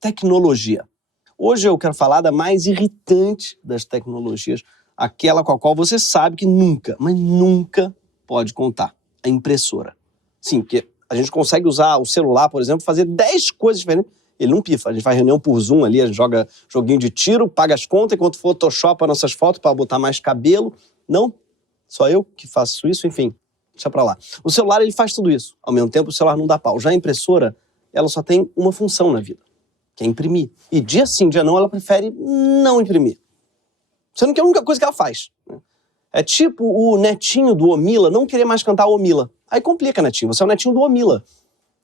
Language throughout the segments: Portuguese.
tecnologia. Hoje eu quero falar da mais irritante das tecnologias, aquela com a qual você sabe que nunca, mas nunca pode contar, a impressora. Sim, porque a gente consegue usar o celular, por exemplo, fazer 10 coisas diferentes. Ele não pifa. A gente faz reunião por Zoom ali, a gente joga joguinho de tiro, paga as contas, enquanto photoshopa nossas fotos para botar mais cabelo. Não, só eu que faço isso, enfim, deixa pra lá. O celular, ele faz tudo isso. Ao mesmo tempo, o celular não dá pau. Já a impressora, ela só tem uma função na vida, que é imprimir. E dia sim, dia não, ela prefere não imprimir. Sendo que é a única coisa que ela faz. É tipo o netinho do Omila não querer mais cantar Omila. Aí complica, netinho. Você é o netinho do Omila.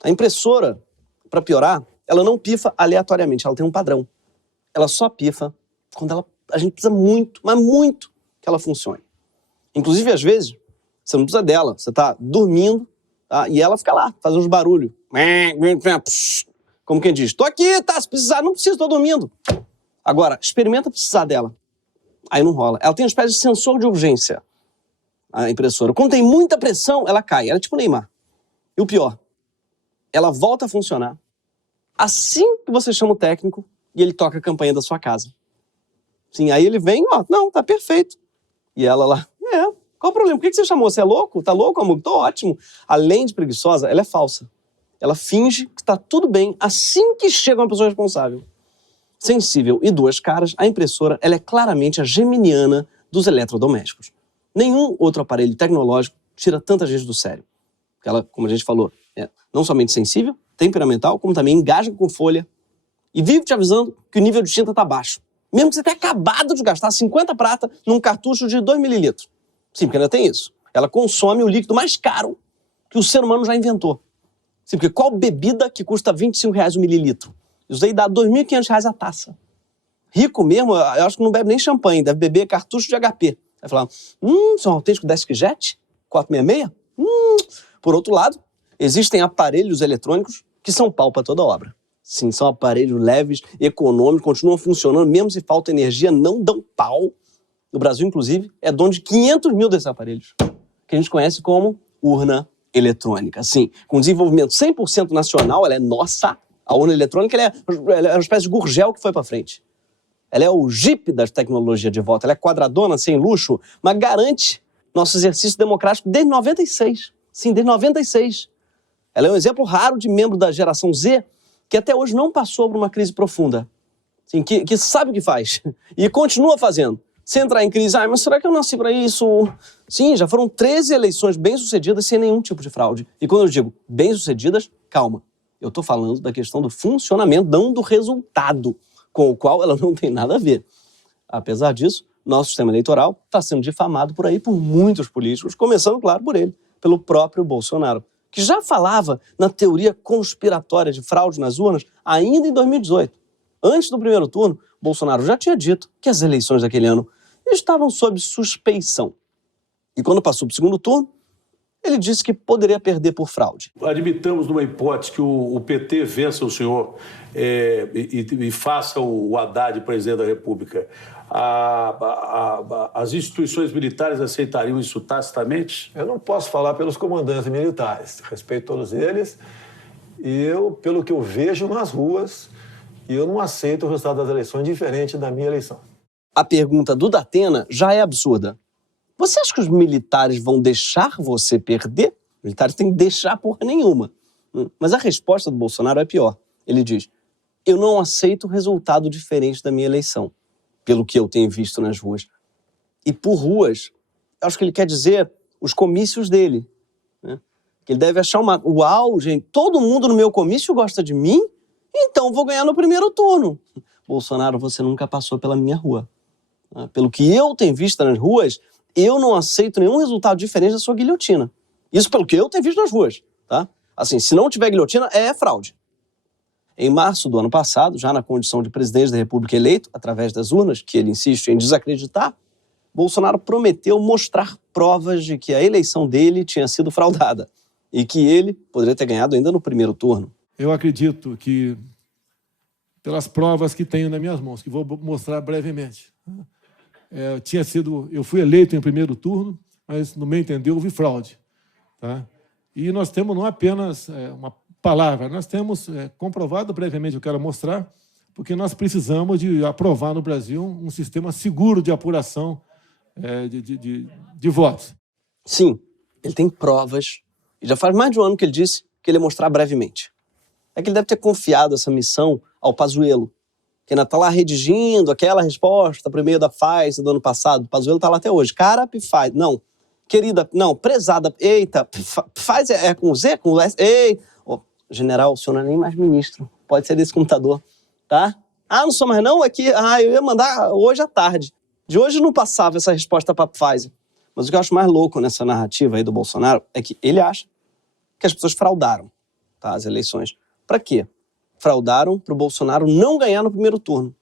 A impressora, para piorar, ela não pifa aleatoriamente. Ela tem um padrão. Ela só pifa quando a gente precisa muito, mas muito, que ela funcione. Inclusive, às vezes, você não precisa dela. Você tá dormindo, tá? E ela fica lá, fazendo uns barulhos. Como quem diz, tô aqui, tá? Se precisar, não precisa, tô dormindo. Agora, experimenta precisar dela. Aí não rola. Ela tem uma espécie de sensor de urgência, a impressora. Quando tem muita pressão, ela cai. Ela é tipo Neymar. E o pior, ela volta a funcionar assim que você chama o técnico e ele toca a campainha da sua casa. Sim, aí ele vem, ó, não, tá perfeito. E ela lá, qual o problema? Por que você chamou? Você é louco? Tá louco, amor? Tô ótimo. Além de preguiçosa, ela é falsa. Ela finge que tá tudo bem assim que chega uma pessoa responsável. Sensível e duas caras, a impressora ela é claramente a geminiana dos eletrodomésticos. Nenhum outro aparelho tecnológico tira tanta gente do sério. Ela, como a gente falou, é não somente sensível, temperamental, como também engaja com folha e vive te avisando que o nível de tinta está baixo. Mesmo que você tenha acabado de gastar 50 prata num cartucho de 2 mililitros. Sim, porque ainda tem isso. Ela consome o líquido mais caro que o ser humano já inventou. Sim, porque qual bebida que custa R$ 25 o mililitro? Isso aí dá R$ 2.500 a taça. Rico mesmo, eu acho que não bebe nem champanhe, deve beber cartucho de HP. Vai falar, isso é um autêntico DeskJet? 466? Por outro lado, existem aparelhos eletrônicos que são pau para toda obra. Sim, são aparelhos leves, econômicos, continuam funcionando, mesmo se falta energia, não dão pau. O Brasil, inclusive, é dono de 500 mil desses aparelhos, que a gente conhece como urna eletrônica. Sim, com desenvolvimento 100% nacional, ela é nossa. A urna eletrônica ela é uma espécie de Gurgel que foi para frente. Ela é o Jeep das tecnologias de volta. Ela é quadradona, sem luxo, mas garante nosso exercício democrático desde 96. Sim, desde 96. Ela é um exemplo raro de membro da geração Z que até hoje não passou por uma crise profunda. Sim, que sabe o que faz e continua fazendo. Sem entrar em crise, mas será que eu nasci para isso? Sim, já foram 13 eleições bem-sucedidas sem nenhum tipo de fraude. E quando eu digo bem-sucedidas, calma. Eu estou falando da questão do funcionamento, não do resultado, com o qual ela não tem nada a ver. Apesar disso, nosso sistema eleitoral está sendo difamado por aí por muitos políticos, começando, claro, por ele, pelo próprio Bolsonaro, que já falava na teoria conspiratória de fraude nas urnas ainda em 2018. Antes do primeiro turno, Bolsonaro já tinha dito que as eleições daquele ano estavam sob suspeição. E quando passou para o segundo turno, ele disse que poderia perder por fraude. Admitamos numa hipótese que o PT vença o senhor e faça o Haddad presidente da República. As instituições militares aceitariam isso tacitamente? Eu não posso falar pelos comandantes militares. Respeito todos eles. E eu, pelo que eu vejo nas ruas, eu não aceito o resultado das eleições diferente da minha eleição. A pergunta do Datena já é absurda. Você acha que os militares vão deixar você perder? Os militares têm que deixar porra nenhuma. Mas a resposta do Bolsonaro é pior. Ele diz, eu não aceito resultado diferente da minha eleição, pelo que eu tenho visto nas ruas. E por ruas, eu acho que ele quer dizer os comícios dele. Né? Que ele deve achar uau, gente, todo mundo no meu comício gosta de mim, então vou ganhar no primeiro turno. Bolsonaro, você nunca passou pela minha rua. Pelo que eu tenho visto nas ruas, eu não aceito nenhum resultado diferente da sua guilhotina. Isso pelo que eu tenho visto nas ruas, tá? Assim, se não tiver guilhotina, é fraude. Em março do ano passado, já na condição de presidente da República eleito, através das urnas, que ele insiste em desacreditar, Bolsonaro prometeu mostrar provas de que a eleição dele tinha sido fraudada e que ele poderia ter ganhado ainda no primeiro turno. Eu acredito que, pelas provas que tenho nas minhas mãos, que vou mostrar brevemente, eu fui eleito em primeiro turno, mas, no meu entender, houve fraude. Tá? E nós temos não apenas uma palavra, nós temos comprovado brevemente, eu quero mostrar, porque nós precisamos de aprovar no Brasil um sistema seguro de apuração de votos. Sim, ele tem provas. E já faz mais de um ano que ele disse que ele ia mostrar brevemente. É que ele deve ter confiado essa missão ao Pazuello, que ainda está lá redigindo aquela resposta para o e-mail da Pfizer do ano passado. O Pazuello está lá até hoje. Cara, Pfizer. Não, querida, não, prezada. Eita, Pfizer é com Z, com S. Ei, oh, general, o senhor não é nem mais ministro. Pode ser desse computador, tá? Ah, não sou mais não? É que eu ia mandar hoje à tarde. De hoje não passava essa resposta para a Pfizer. Mas o que eu acho mais louco nessa narrativa aí do Bolsonaro é que ele acha que as pessoas fraudaram, tá, as eleições. Para quê? Fraudaram para o Bolsonaro não ganhar no primeiro turno.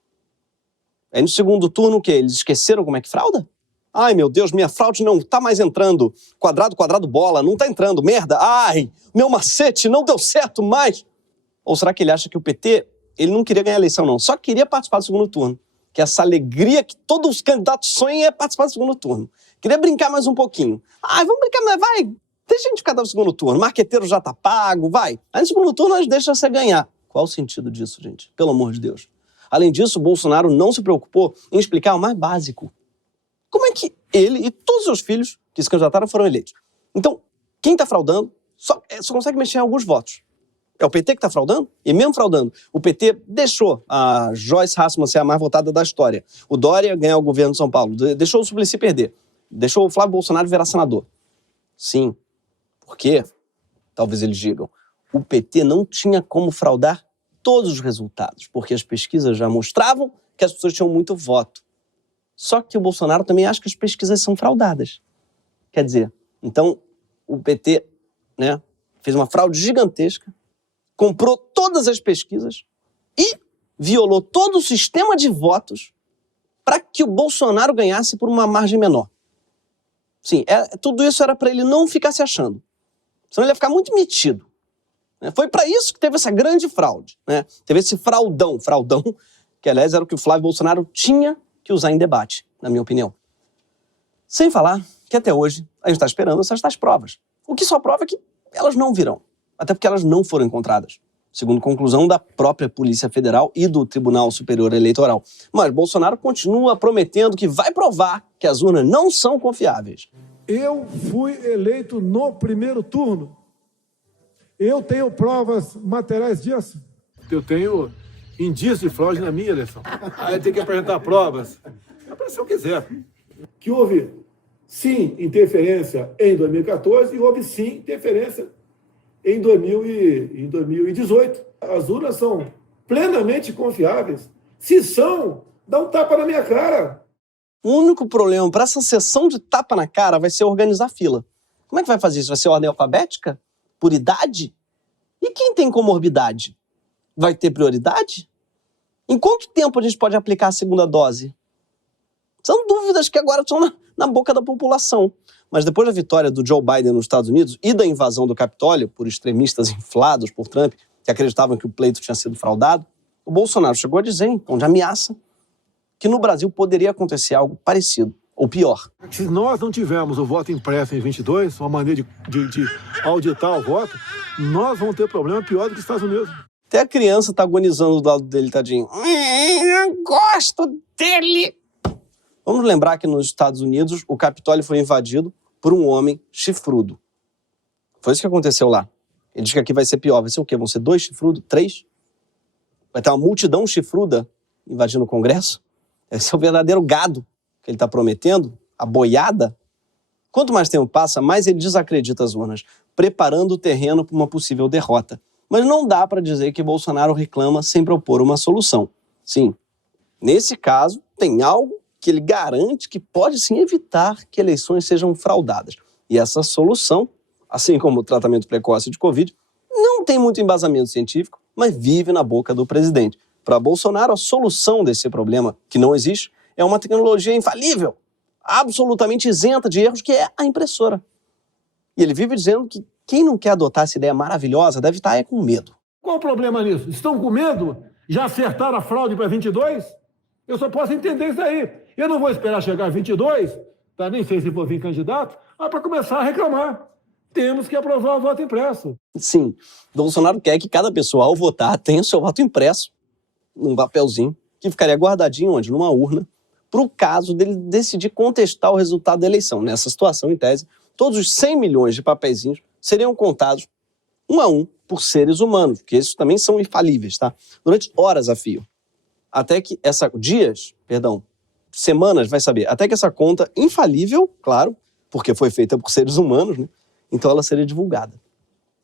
Aí no segundo turno, o quê? Eles esqueceram como é que frauda? Ai, meu Deus, minha fraude não tá mais entrando. Quadrado, quadrado, bola, não tá entrando. Merda, ai, meu macete não deu certo mais. Ou será que ele acha que o PT, ele não queria ganhar a eleição, não? Só queria participar do segundo turno. Que essa alegria que todos os candidatos sonham é participar do segundo turno. Queria brincar mais um pouquinho. Ai, vamos brincar, mas vai. Deixa a gente ficar no segundo turno. Marqueteiro já tá pago, vai. Aí no segundo turno nós deixamos você ganhar. Qual o sentido disso, gente? Pelo amor de Deus. Além disso, o Bolsonaro não se preocupou em explicar o mais básico. Como é que ele e todos os seus filhos que se candidataram foram eleitos? Então, quem tá fraudando só consegue mexer em alguns votos. É o PT que está fraudando? E mesmo fraudando, o PT deixou a Joyce Hasselmann ser a mais votada da história. O Dória ganhar o governo de São Paulo. Deixou o Suplicy perder. Deixou o Flávio Bolsonaro virar senador. Sim. Por quê? Talvez eles digam. O PT não tinha como fraudar todos os resultados, porque as pesquisas já mostravam que as pessoas tinham muito voto. Só que o Bolsonaro também acha que as pesquisas são fraudadas. Quer dizer, então o PT, né, fez uma fraude gigantesca, comprou todas as pesquisas e violou todo o sistema de votos para que o Bolsonaro ganhasse por uma margem menor. Sim, tudo isso era para ele não ficar se achando. Senão ele ia ficar muito metido. Foi para isso que teve essa grande fraude. Né? Teve esse fraudão, que aliás era o que o Flávio Bolsonaro tinha que usar em debate, na minha opinião. Sem falar que até hoje a gente está esperando essas tais provas. O que só prova é que elas não virão. Até porque elas não foram encontradas, segundo conclusão da própria Polícia Federal e do Tribunal Superior Eleitoral. Mas Bolsonaro continua prometendo que vai provar que as urnas não são confiáveis. Eu fui eleito no primeiro turno. Eu tenho provas materiais disso. Eu tenho indício de fraude na minha eleição. Aí tem que apresentar provas. Se eu quiser. Que houve, sim, interferência em 2014 e houve, sim, interferência em 2018. As urnas são plenamente confiáveis. Se são, dá um tapa na minha cara. O único problema para essa sessão de tapa na cara vai ser organizar a fila. Como é que vai fazer isso? Vai ser ordem alfabética? Por idade? E quem tem comorbidade? Vai ter prioridade? Em quanto tempo a gente pode aplicar a segunda dose? São dúvidas que agora estão na boca da população. Mas depois da vitória do Joe Biden nos Estados Unidos e da invasão do Capitólio por extremistas inflados por Trump, que acreditavam que o pleito tinha sido fraudado, o Bolsonaro chegou a dizer, em tom de ameaça, que no Brasil poderia acontecer algo parecido, ou pior. Se nós não tivermos o voto impresso em 22, uma maneira de auditar o voto, nós vamos ter problema pior do que os Estados Unidos. Até a criança tá agonizando do lado dele, tadinho. Eu gosto dele. Vamos lembrar que nos Estados Unidos o Capitólio foi invadido por um homem chifrudo. Foi isso que aconteceu lá. Ele diz que aqui vai ser pior. Vai ser o quê? Vão ser 2 chifrudos? 3? Vai ter uma multidão chifruda invadindo o Congresso? Esse é o verdadeiro gado que ele está prometendo, a boiada. Quanto mais tempo passa, mais ele desacredita as urnas, preparando o terreno para uma possível derrota. Mas não dá para dizer que Bolsonaro reclama sem propor uma solução. Sim, nesse caso, tem algo que ele garante que pode sim evitar que eleições sejam fraudadas. E essa solução, assim como o tratamento precoce de Covid, não tem muito embasamento científico, mas vive na boca do presidente. Para Bolsonaro, a solução desse problema, que não existe, é uma tecnologia infalível, absolutamente isenta de erros, que é a impressora. E ele vive dizendo que quem não quer adotar essa ideia maravilhosa deve estar com medo. Qual o problema nisso? Estão com medo? Já acertaram a fraude para 22? Eu só posso entender isso aí. Eu não vou esperar chegar a 22, tá? Nem sei se vou vir candidato, mas para começar a reclamar. Temos que aprovar o voto impresso. Sim, Bolsonaro quer que cada pessoa, ao votar, tenha o seu voto impresso. num papelzinho, que ficaria guardadinho onde? Numa urna, para o caso dele decidir contestar o resultado da eleição. Nessa situação, em tese, todos os 100 milhões de papeizinhos seriam contados um a um por seres humanos, que esses também são infalíveis, tá? Durante horas a fio. Até que semanas, vai saber, até que essa conta infalível, claro, porque foi feita por seres humanos, né? Então ela seria divulgada.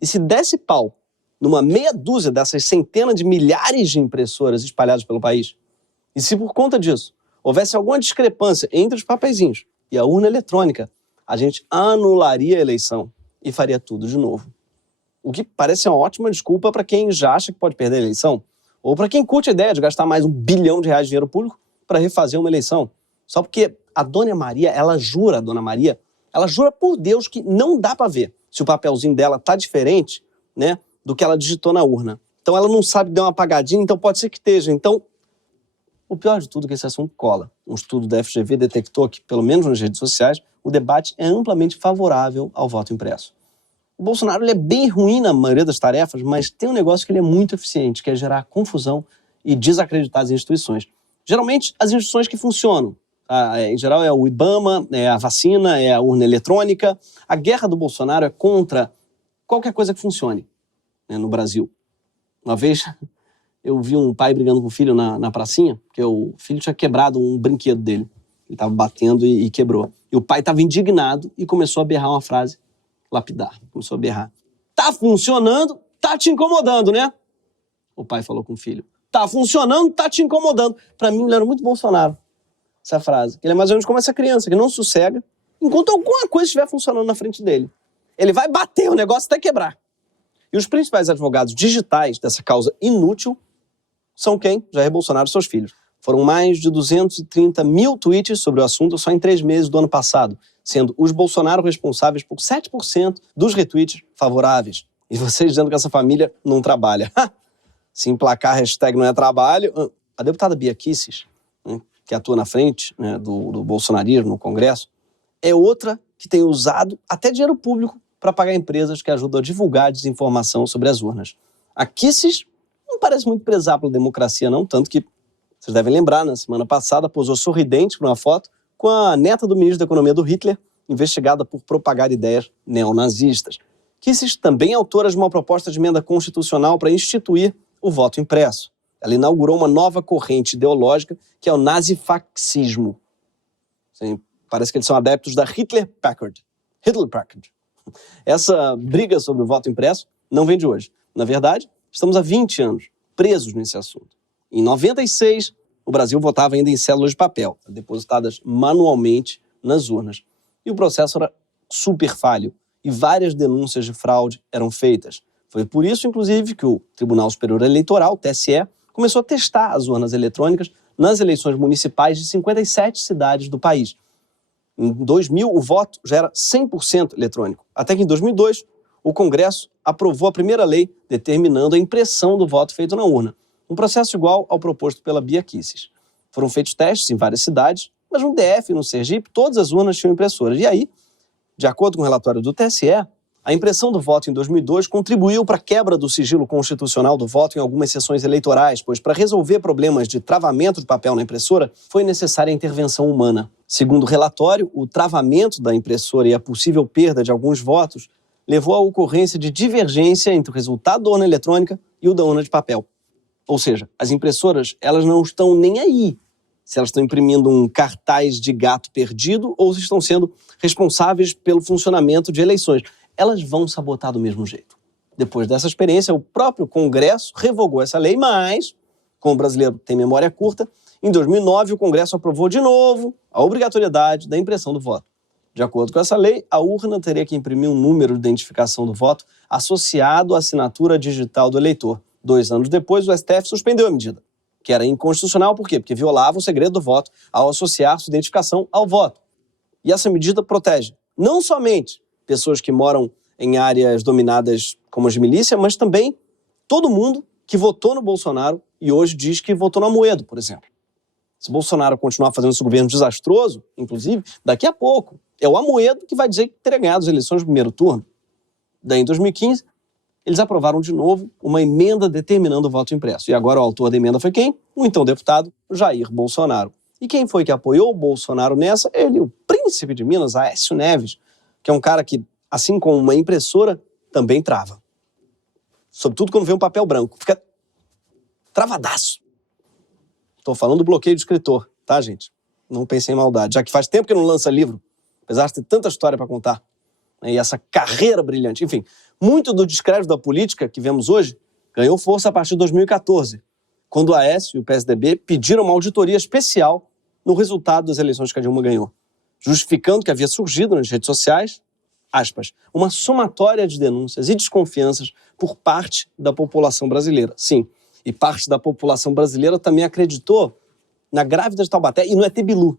E se desse pau numa meia dúzia dessas centenas de milhares de impressoras espalhadas pelo país, e se por conta disso houvesse alguma discrepância entre os papeizinhos e a urna eletrônica, a gente anularia a eleição e faria tudo de novo. O que parece uma ótima desculpa para quem já acha que pode perder a eleição, ou para quem curte a ideia de gastar mais R$1 bilhão de dinheiro público para refazer uma eleição. Só porque a Dona Maria, ela jura por Deus que não dá para ver se o papelzinho dela tá diferente, né, do que ela digitou na urna. Então ela não sabe que deu uma apagadinha, então pode ser que esteja. Então, o pior de tudo é que esse assunto cola. Um estudo da FGV detectou que, pelo menos nas redes sociais, o debate é amplamente favorável ao voto impresso. O Bolsonaro ele é bem ruim na maioria das tarefas, mas tem um negócio que ele é muito eficiente, que é gerar confusão e desacreditar as instituições. Geralmente, as instituições que funcionam. Em geral, é o IBAMA, é a vacina, é a urna eletrônica. A guerra do Bolsonaro é contra qualquer coisa que funcione, né, no Brasil. Uma vez, eu vi um pai brigando com o filho na pracinha, porque o filho tinha quebrado um brinquedo dele. Ele estava batendo e quebrou. E o pai estava indignado e começou a berrar uma frase lapidar. Começou a berrar. Tá funcionando, tá te incomodando, né? O pai falou com o filho. Tá funcionando, tá te incomodando. Pra mim, ele era muito Bolsonaro, essa frase. Ele é mais ou menos como essa criança, que não sossega enquanto alguma coisa estiver funcionando na frente dele. Ele vai bater o negócio até quebrar. E os principais advogados digitais dessa causa inútil são quem? Jair Bolsonaro e seus filhos. Foram mais de 230 mil tweets sobre o assunto só em 3 meses do ano passado, sendo os Bolsonaro responsáveis por 7% dos retweets favoráveis. E vocês dizendo que essa família não trabalha. Se emplacar a hashtag não é trabalho... A deputada Bia Kicis, né, que atua na frente, né, do bolsonarismo no Congresso, é outra que tem usado até dinheiro público para pagar empresas que ajudam a divulgar a desinformação sobre as urnas. A Kicis não parece muito prezar pela democracia, não, tanto que, vocês devem lembrar, na semana passada, posou sorridente para uma foto com a neta do ministro da Economia do Hitler, investigada por propagar ideias neonazistas. Kicis também é autora de uma proposta de emenda constitucional para instituir o voto impresso. Ela inaugurou uma nova corrente ideológica, que é o nazifaxismo. Sim, parece que eles são adeptos da Hitler-Packard. Essa briga sobre o voto impresso não vem de hoje. Na verdade, estamos há 20 anos presos nesse assunto. Em 96, o Brasil votava ainda em cédulas de papel, depositadas manualmente nas urnas. E o processo era super falho, e várias denúncias de fraude eram feitas. Foi por isso, inclusive, que o Tribunal Superior Eleitoral, TSE, começou a testar as urnas eletrônicas nas eleições municipais de 57 cidades do país. Em 2000, o voto já era 100% eletrônico. Até que em 2002, o Congresso aprovou a primeira lei determinando a impressão do voto feito na urna. Um processo igual ao proposto pela Bia Kicis. Foram feitos testes em várias cidades, mas no DF e no Sergipe, todas as urnas tinham impressoras. E aí, de acordo com o relatório do TSE, a impressão do voto em 2002 contribuiu para a quebra do sigilo constitucional do voto em algumas sessões eleitorais, pois para resolver problemas de travamento de papel na impressora, foi necessária a intervenção humana. Segundo o relatório, o travamento da impressora e a possível perda de alguns votos levou à ocorrência de divergência entre o resultado da urna eletrônica e o da urna de papel. Ou seja, as impressoras, elas não estão nem aí se elas estão imprimindo um cartaz de gato perdido ou se estão sendo responsáveis pelo funcionamento de eleições. Elas vão sabotar do mesmo jeito. Depois dessa experiência, o próprio Congresso revogou essa lei, mas, como o brasileiro tem memória curta, em 2009 o Congresso aprovou de novo a obrigatoriedade da impressão do voto. De acordo com essa lei, a urna teria que imprimir um número de identificação do voto associado à assinatura digital do eleitor. 2 anos depois, o STF suspendeu a medida, que era inconstitucional. Por quê? Porque violava o segredo do voto ao associar sua identificação ao voto. E essa medida protege não somente pessoas que moram em áreas dominadas como as de milícia, mas também todo mundo que votou no Bolsonaro e hoje diz que votou no Amoedo, por exemplo. Se Bolsonaro continuar fazendo esse governo desastroso, inclusive, daqui a pouco, é o Amoedo que vai dizer que teria ganhado as eleições no primeiro turno. Daí, em 2015, eles aprovaram de novo uma emenda determinando o voto impresso. E agora o autor da emenda foi quem? O então deputado Jair Bolsonaro. E quem foi que apoiou o Bolsonaro nessa? Ele, o príncipe de Minas, Aécio Neves, que é um cara que, assim como uma impressora, também trava. Sobretudo quando vê um papel branco. Fica travadaço. Estou falando do bloqueio do escritor, tá, gente? Não pensem em maldade, já que faz tempo que não lança livro, apesar de ter tanta história para contar. E essa carreira brilhante. Enfim, muito do descrédito da política que vemos hoje ganhou força a partir de 2014, quando o Aécio e o PSDB pediram uma auditoria especial no resultado das eleições que a Dilma ganhou, justificando que havia surgido nas redes sociais, aspas, uma somatória de denúncias e desconfianças por parte da população brasileira. Sim, e parte da população brasileira também acreditou na grávida de Taubaté e no ET Bilu.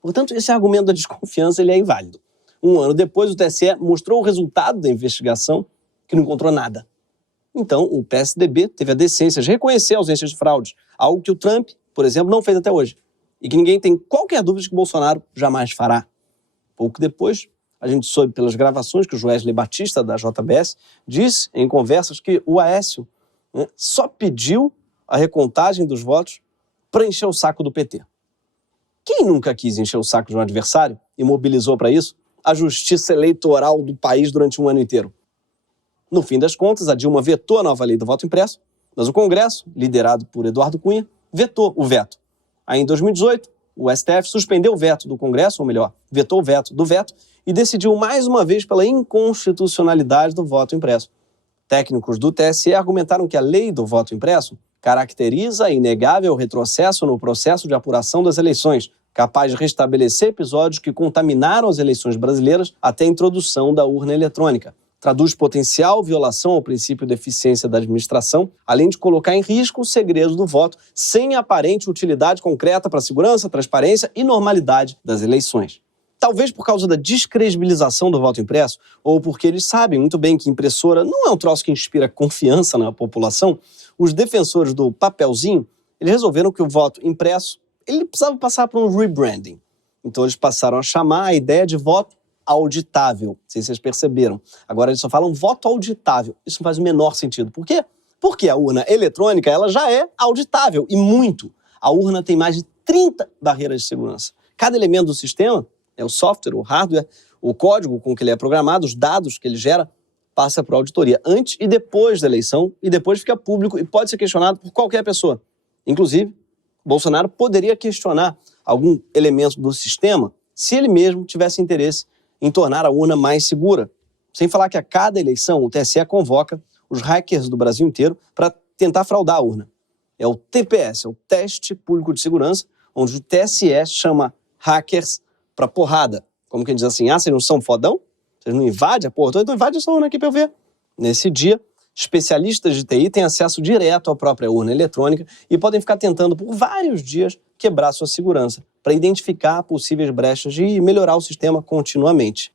Portanto, esse argumento da desconfiança ele é inválido. Um ano depois, o TSE mostrou o resultado da investigação, que não encontrou nada. Então, o PSDB teve a decência de reconhecer a ausência de fraude, algo que o Trump, por exemplo, não fez até hoje, e que ninguém tem qualquer dúvida de que Bolsonaro jamais fará. Pouco depois, a gente soube pelas gravações que o Joesley Batista, da JBS, disse em conversas que o Aécio só pediu a recontagem dos votos para encher o saco do PT. Quem nunca quis encher o saco de um adversário e mobilizou para isso a justiça eleitoral do país durante um ano inteiro? No fim das contas, a Dilma vetou a nova lei do voto impresso, mas o Congresso, liderado por Eduardo Cunha, vetou o veto. Aí, em 2018, o STF suspendeu o veto do Congresso, ou melhor, vetou o veto do veto, e decidiu mais uma vez pela inconstitucionalidade do voto impresso. Técnicos do TSE argumentaram que a lei do voto impresso caracteriza inegável retrocesso no processo de apuração das eleições, capaz de restabelecer episódios que contaminaram as eleições brasileiras até a introdução da urna eletrônica. Traduz potencial violação ao princípio de eficiência da administração, além de colocar em risco o segredo do voto, sem aparente utilidade concreta para a segurança, transparência e normalidade das eleições. Talvez por causa da descredibilização do voto impresso, ou porque eles sabem muito bem que impressora não é um troço que inspira confiança na população, os defensores do papelzinho, eles resolveram que o voto impresso ele precisava passar por um rebranding. Então eles passaram a chamar a ideia de voto auditável. Não sei se vocês perceberam. Agora eles só falam voto auditável. Isso não faz o menor sentido. Por quê? Porque a urna eletrônica ela já é auditável, e muito. A urna tem mais de 30 barreiras de segurança. Cada elemento do sistema, o software, o hardware, o código com que ele é programado, os dados que ele gera, passa por auditoria antes e depois da eleição, e depois fica público e pode ser questionado por qualquer pessoa. Inclusive, Bolsonaro poderia questionar algum elemento do sistema se ele mesmo tivesse interesse em tornar a urna mais segura. Sem falar que a cada eleição o TSE convoca os hackers do Brasil inteiro para tentar fraudar a urna. É o TPS, é o Teste Público de Segurança, onde o TSE chama hackers para porrada. Como quem diz assim, vocês não são fodão? Vocês não invadem a porra? Então invade essa urna aqui para eu ver. Nesse dia, especialistas de TI têm acesso direto à própria urna eletrônica e podem ficar tentando por vários dias quebrar sua segurança para identificar possíveis brechas e melhorar o sistema continuamente.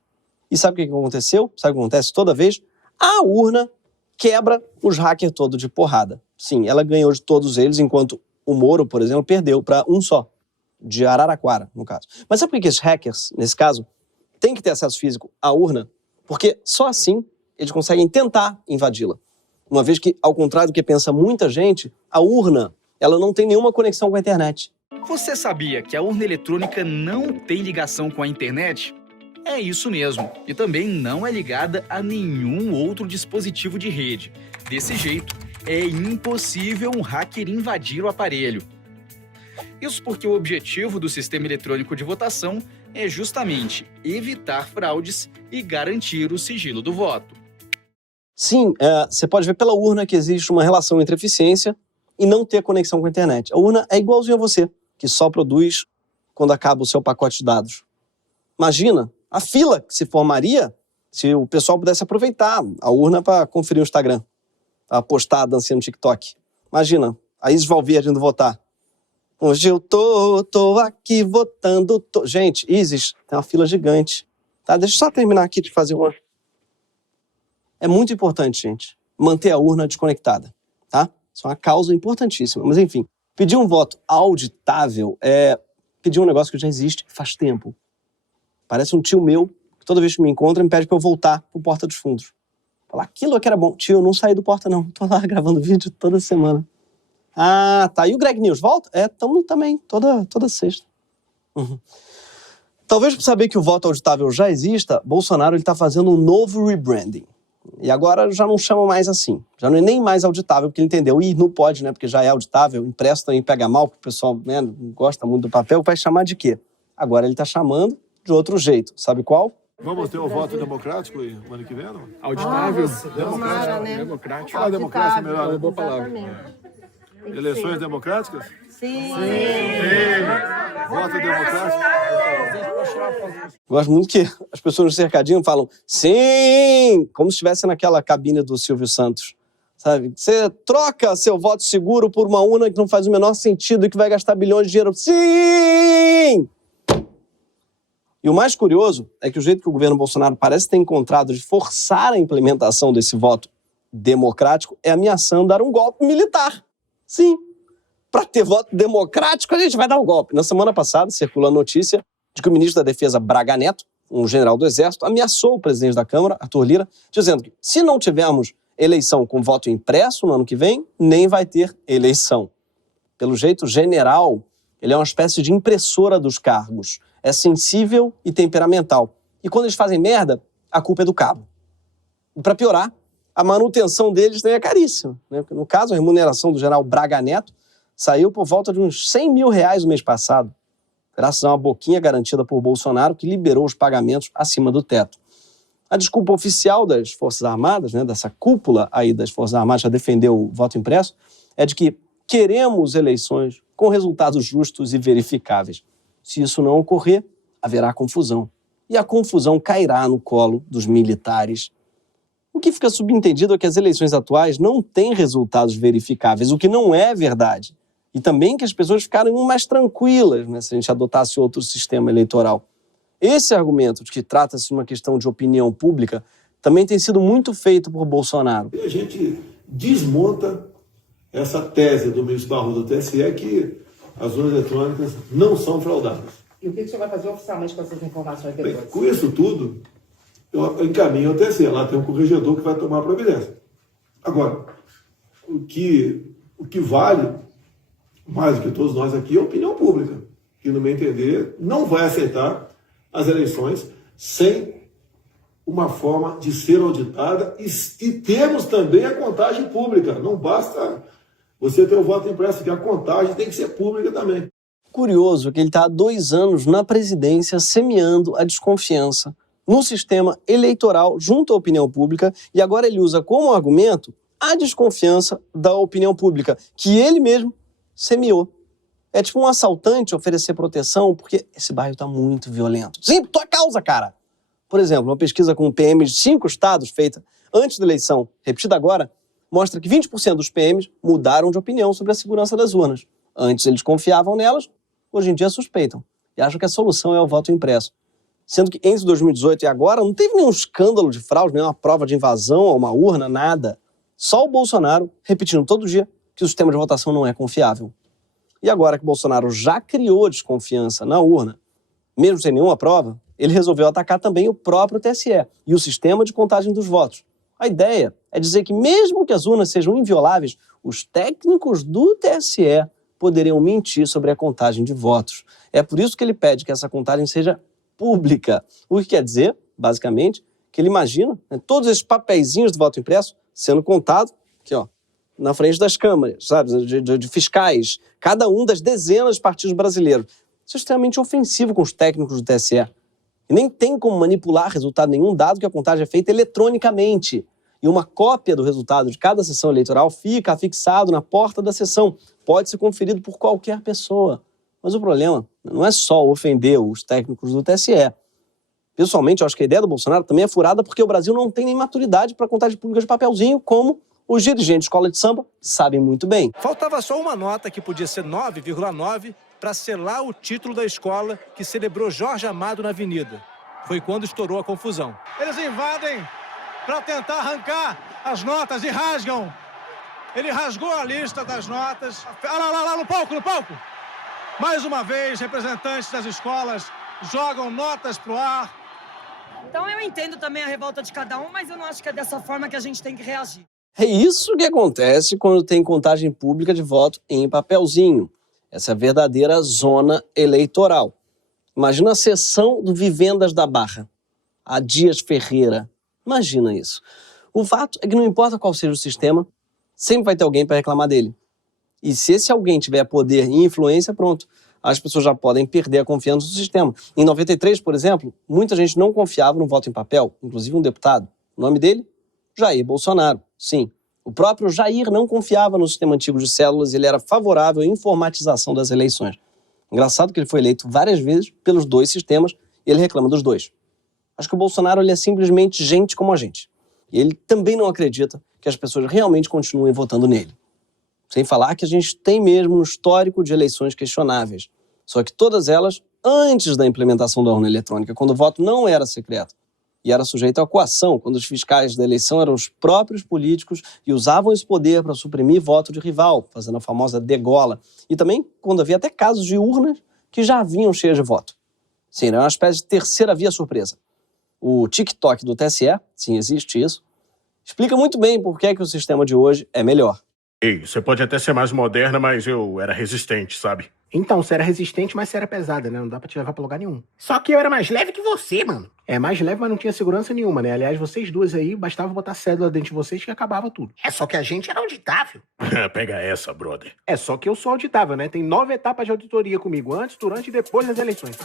E sabe o que aconteceu? Sabe o que acontece toda vez? A urna quebra os hackers todos de porrada. Sim, ela ganhou de todos eles, enquanto o Moro, por exemplo, perdeu para um só, de Araraquara, no caso. Mas sabe por que esses hackers, nesse caso, têm que ter acesso físico à urna? Porque só assim eles conseguem tentar invadi-la. Uma vez que, ao contrário do que pensa muita gente, a urna ela não tem nenhuma conexão com a internet. Você sabia que a urna eletrônica não tem ligação com a internet? É isso mesmo, e também não é ligada a nenhum outro dispositivo de rede. Desse jeito, é impossível um hacker invadir o aparelho. Isso porque o objetivo do sistema eletrônico de votação é justamente evitar fraudes e garantir o sigilo do voto. Sim, você pode ver pela urna que existe uma relação entre eficiência e não ter conexão com a internet. A urna é igualzinho a você, que só produz quando acaba o seu pacote de dados. Imagina a fila que se formaria se o pessoal pudesse aproveitar a urna para conferir o Instagram, para postar a dancinha no TikTok. Imagina, a Isis Valverde indo votar. Hoje eu tô aqui votando. Gente, Isis, tem uma fila gigante. Tá? Deixa eu só terminar aqui de fazer uma... É muito importante, gente, manter a urna desconectada, tá? Isso é uma causa importantíssima. Mas, enfim, pedir um voto auditável é pedir um negócio que já existe faz tempo. Parece um tio meu, que toda vez que me encontra, me pede para eu voltar pro Porta dos Fundos. Falar aquilo que era bom. Tio, eu não saí do Porta, não. Tô lá gravando vídeo toda semana. Ah, tá. E o Greg News volta? Tamo também, toda sexta. Uhum. Talvez por saber que o voto auditável já exista, Bolsonaro está fazendo um novo rebranding. E agora já não chama mais assim. Já não é nem mais auditável, porque ele entendeu. Ih, não pode, né? Porque já é auditável. Impresso também pega mal, porque o pessoal, né, não gosta muito do papel. Vai chamar de quê? Agora ele está chamando de outro jeito. Sabe qual? Vamos ter um voto democrático no ano que vem, não? Auditável? Tomara, né? Democrático. Fala democracia melhor, É né? uma boa palavra. Eleições democráticas? Sim. Voto democrático? Gosto muito que as pessoas no cercadinho falam sim, como se estivesse naquela cabine do Silvio Santos. Sabe? Você troca seu voto seguro por uma urna que não faz o menor sentido e que vai gastar bilhões de dinheiro. Sim! E o mais curioso é que o jeito que o governo Bolsonaro parece ter encontrado de forçar a implementação desse voto democrático é ameaçando dar um golpe militar. Sim, para ter voto democrático a gente vai dar um golpe. Na semana passada circulou a notícia de que o ministro da Defesa, Braga Neto, um general do Exército, ameaçou o presidente da Câmara, Arthur Lira, dizendo que se não tivermos eleição com voto impresso no ano que vem, nem vai ter eleição. Pelo jeito, o general, ele é uma espécie de impressora dos cargos. É sensível e temperamental. E quando eles fazem merda, a culpa é do cabo. E para piorar, a manutenção deles também é caríssima, né? No caso, a remuneração do general Braga Neto saiu por volta de uns R$100 mil no mês passado, graças a uma boquinha garantida por Bolsonaro que liberou os pagamentos acima do teto. A desculpa oficial das Forças Armadas, né, dessa cúpula aí das Forças Armadas, já defendeu o voto impresso, é de que queremos eleições com resultados justos e verificáveis. Se isso não ocorrer, haverá confusão. E a confusão cairá no colo dos militares. O que fica subentendido é que as eleições atuais não têm resultados verificáveis, o que não é verdade. E também que as pessoas ficaram mais tranquilas, né, se a gente adotasse outro sistema eleitoral. Esse argumento de que trata-se de uma questão de opinião pública também tem sido muito feito por Bolsonaro. E a gente desmonta essa tese do ministro Barroso do TSE que as urnas eletrônicas não são fraudadas. E o que o senhor vai fazer oficialmente com essas informações Bem, depois? com isso tudo, eu encaminho ao TSE. Lá tem um corregedor que vai tomar a providência. Agora, o que vale, mais do que todos nós aqui, é a opinião pública, que, no meu entender, não vai aceitar as eleições sem uma forma de ser auditada e temos também a contagem pública. Não basta você ter o voto impresso, que a contagem tem que ser pública também. Curioso que ele está há 2 anos na presidência semeando a desconfiança no sistema eleitoral junto à opinião pública e agora ele usa como argumento a desconfiança da opinião pública, que ele mesmo semeou. É tipo um assaltante oferecer proteção porque esse bairro está muito violento. Sim, por tua causa, cara! Por exemplo, uma pesquisa com PMs de 5 estados feita antes da eleição, repetida agora, mostra que 20% dos PMs mudaram de opinião sobre a segurança das urnas. Antes eles confiavam nelas, hoje em dia suspeitam e acham que a solução é o voto impresso. Sendo que entre 2018 e agora não teve nenhum escândalo de fraude, nenhuma prova de invasão a uma urna, nada. Só o Bolsonaro repetindo todo dia que o sistema de votação não é confiável. E agora que Bolsonaro já criou desconfiança na urna, mesmo sem nenhuma prova, ele resolveu atacar também o próprio TSE e o sistema de contagem dos votos. A ideia é dizer que mesmo que as urnas sejam invioláveis, os técnicos do TSE poderiam mentir sobre a contagem de votos. É por isso que ele pede que essa contagem seja pública. O que quer dizer, basicamente, que ele imagina, né, todos esses papeizinhos do voto impresso sendo contado aqui, ó, na frente das câmaras, sabe, de fiscais, cada um das dezenas de partidos brasileiros. Isso é extremamente ofensivo com os técnicos do TSE. E nem tem como manipular resultado nenhum, dado que a contagem é feita eletronicamente. E uma cópia do resultado de cada sessão eleitoral fica afixado na porta da sessão. Pode ser conferido por qualquer pessoa. Mas o problema não é só ofender os técnicos do TSE. Pessoalmente, eu acho que a ideia do Bolsonaro também é furada porque o Brasil não tem nem maturidade para contagem pública de papelzinho, como os dirigentes de escola de samba sabem muito bem. Faltava só uma nota que podia ser 9,9 para selar o título da escola que celebrou Jorge Amado na Avenida. Foi quando estourou a confusão. Eles invadem para tentar arrancar as notas e rasgam. Ele rasgou a lista das notas. Lá no palco, no palco. Mais uma vez, representantes das escolas jogam notas para o ar. Então eu entendo também a revolta de cada um, mas eu não acho que é dessa forma que a gente tem que reagir. É isso que acontece quando tem contagem pública de voto em papelzinho. Essa é a verdadeira zona eleitoral. Imagina a sessão do Vivendas da Barra, a Dias Ferreira. Imagina isso. O fato é que não importa qual seja o sistema, sempre vai ter alguém para reclamar dele. E se esse alguém tiver poder e influência, pronto, as pessoas já podem perder a confiança no sistema. Em 93, por exemplo, muita gente não confiava no voto em papel, inclusive um deputado. O nome dele? Jair Bolsonaro. Sim, o próprio Jair não confiava no sistema antigo de células e ele era favorável à informatização das eleições. Engraçado que ele foi eleito várias vezes pelos dois sistemas e ele reclama dos dois. Acho que o Bolsonaro ele é simplesmente gente como a gente. E ele também não acredita que as pessoas realmente continuem votando nele. Sem falar que a gente tem mesmo um histórico de eleições questionáveis. Só que todas elas antes da implementação da urna eletrônica, quando o voto não era secreto e era sujeito à coação, quando os fiscais da eleição eram os próprios políticos e usavam esse poder para suprimir voto de rival, fazendo a famosa degola. E também quando havia até casos de urnas que já vinham cheias de voto. Sim, era uma espécie de terceira via surpresa. O TikTok do TSE, sim, existe isso, explica muito bem por que é que o sistema de hoje é melhor. Ei, você pode até ser mais moderna, mas eu era resistente, sabe? Então, você era resistente, mas você era pesada, né? Não dá pra te levar pra lugar nenhum. Só que eu era mais leve que você, mano. É, mais leve, mas não tinha segurança nenhuma, né? Aliás, vocês duas aí, bastava botar cédula dentro de vocês que acabava tudo. É só que a gente era auditável. Pega essa, brother. É só que eu sou auditável, né? Tem 9 etapas de auditoria comigo, antes, durante e depois das eleições.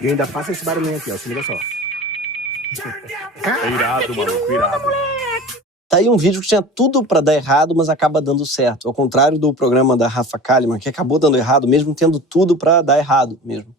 E eu ainda faço esse barulhinho aqui, ó. Se liga só. Irado, maluco, irado. Tá aí um vídeo que tinha tudo para dar errado, mas acaba dando certo. Ao contrário do programa da Rafa Kalimann, que acabou dando errado, mesmo tendo tudo para dar errado mesmo.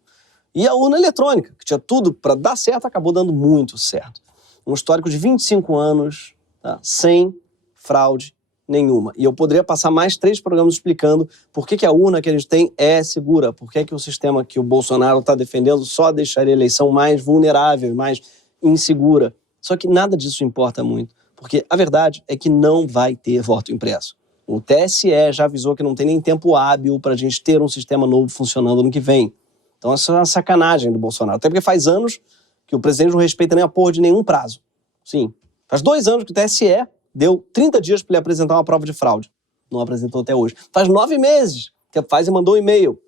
E a urna eletrônica, que tinha tudo para dar certo, acabou dando muito certo. Um histórico de 25 anos, tá? Sem fraude nenhuma. E eu poderia passar mais 3 programas explicando por que a urna que a gente tem é segura, por que o sistema que o Bolsonaro está defendendo só deixaria a eleição mais vulnerável, mais insegura. Só que nada disso importa muito. Porque a verdade é que não vai ter voto impresso. O TSE já avisou que não tem nem tempo hábil para a gente ter um sistema novo funcionando no que vem. Então essa é uma sacanagem do Bolsonaro. Até porque faz anos que o presidente não respeita nem a porra de nenhum prazo. Sim, faz 2 anos que o TSE deu 30 dias para ele apresentar uma prova de fraude. Não apresentou até hoje. Faz 9 meses que a Pfizer mandou um e-mail.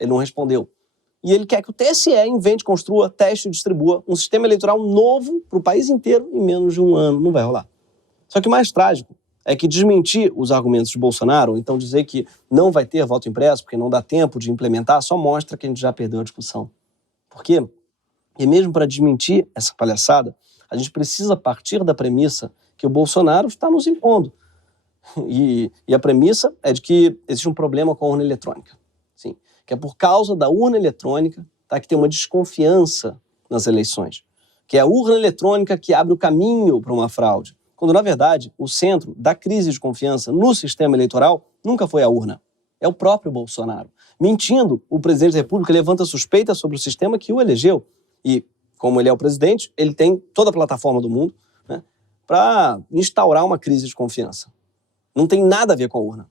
Ele não respondeu. E ele quer que o TSE invente, construa, teste e distribua um sistema eleitoral novo para o país inteiro em menos de 1 ano. Não vai rolar. Só que o mais trágico é que desmentir os argumentos de Bolsonaro, ou então dizer que não vai ter voto impresso porque não dá tempo de implementar, só mostra que a gente já perdeu a discussão. Por quê? E mesmo para desmentir essa palhaçada, a gente precisa partir da premissa que o Bolsonaro está nos impondo. E a premissa é de que existe um problema com a urna eletrônica. Sim, que é por causa da urna eletrônica que tem uma desconfiança nas eleições. Que é a urna eletrônica que abre o caminho para uma fraude. Quando, na verdade, o centro da crise de confiança no sistema eleitoral nunca foi a urna. É o próprio Bolsonaro. Mentindo, o presidente da República levanta suspeitas sobre o sistema que o elegeu. E, como ele é o presidente, ele tem toda a plataforma do mundo, né, para instaurar uma crise de confiança. Não tem nada a ver com a urna.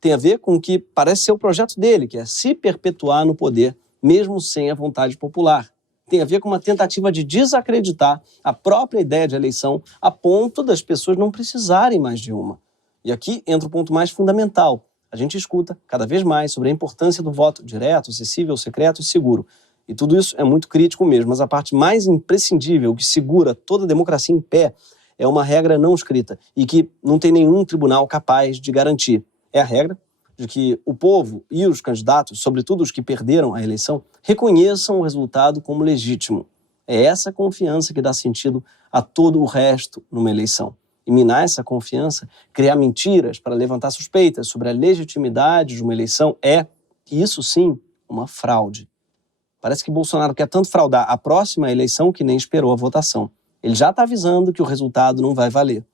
Tem a ver com o que parece ser o projeto dele, que é se perpetuar no poder, mesmo sem a vontade popular. Tem a ver com uma tentativa de desacreditar a própria ideia de eleição a ponto das pessoas não precisarem mais de uma. E aqui entra o ponto mais fundamental. A gente escuta cada vez mais sobre a importância do voto direto, acessível, secreto e seguro. E tudo isso é muito crítico mesmo, mas a parte mais imprescindível que segura toda a democracia em pé é uma regra não escrita e que não tem nenhum tribunal capaz de garantir. É a regra de que o povo e os candidatos, sobretudo os que perderam a eleição, reconheçam o resultado como legítimo. É essa confiança que dá sentido a todo o resto numa eleição. E minar essa confiança, criar mentiras para levantar suspeitas sobre a legitimidade de uma eleição é, isso sim, uma fraude. Parece que Bolsonaro quer tanto fraudar a próxima eleição que nem esperou a votação. Ele já está avisando que o resultado não vai valer.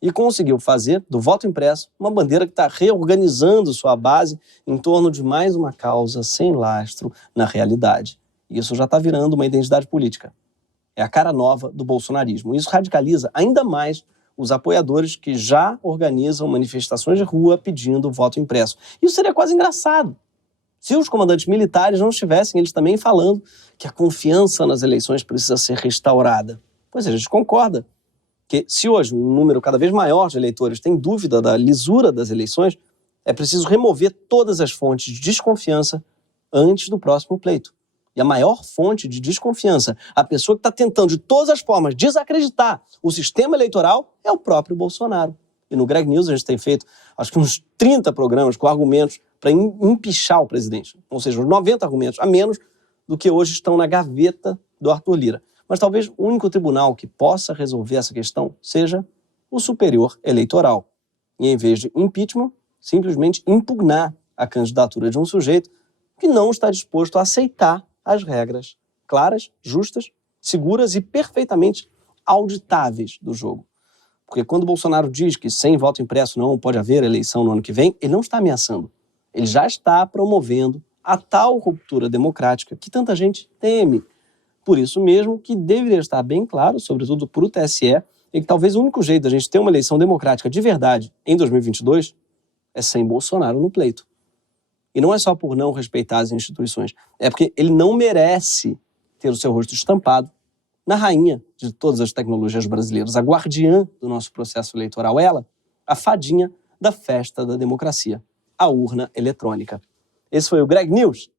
E conseguiu fazer do voto impresso uma bandeira que está reorganizando sua base em torno de mais uma causa sem lastro na realidade. E isso já está virando uma identidade política. É a cara nova do bolsonarismo. Isso radicaliza ainda mais os apoiadores que já organizam manifestações de rua pedindo voto impresso. Isso seria quase engraçado. Se os comandantes militares não estivessem eles também falando que a confiança nas eleições precisa ser restaurada. Pois a gente concorda que se hoje um número cada vez maior de eleitores tem dúvida da lisura das eleições, é preciso remover todas as fontes de desconfiança antes do próximo pleito. E a maior fonte de desconfiança, a pessoa que está tentando de todas as formas desacreditar o sistema eleitoral, é o próprio Bolsonaro. E no Greg News a gente tem feito, acho que uns 30 programas com argumentos para empichar o presidente. Ou seja, uns 90 argumentos a menos do que hoje estão na gaveta do Arthur Lira. Mas talvez o único tribunal que possa resolver essa questão seja o Superior Eleitoral. E em vez de impeachment, simplesmente impugnar a candidatura de um sujeito que não está disposto a aceitar as regras claras, justas, seguras e perfeitamente auditáveis do jogo. Porque quando o Bolsonaro diz que sem voto impresso não pode haver eleição no ano que vem, ele não está ameaçando. Ele já está promovendo a tal ruptura democrática que tanta gente teme. Por isso mesmo que deveria estar bem claro, sobretudo para o TSE, é que talvez o único jeito da gente ter uma eleição democrática de verdade em 2022 é sem Bolsonaro no pleito. E não é só por não respeitar as instituições, é porque ele não merece ter o seu rosto estampado na rainha de todas as tecnologias brasileiras, a guardiã do nosso processo eleitoral, ela, a fadinha da festa da democracia, a urna eletrônica. Esse foi o Greg News.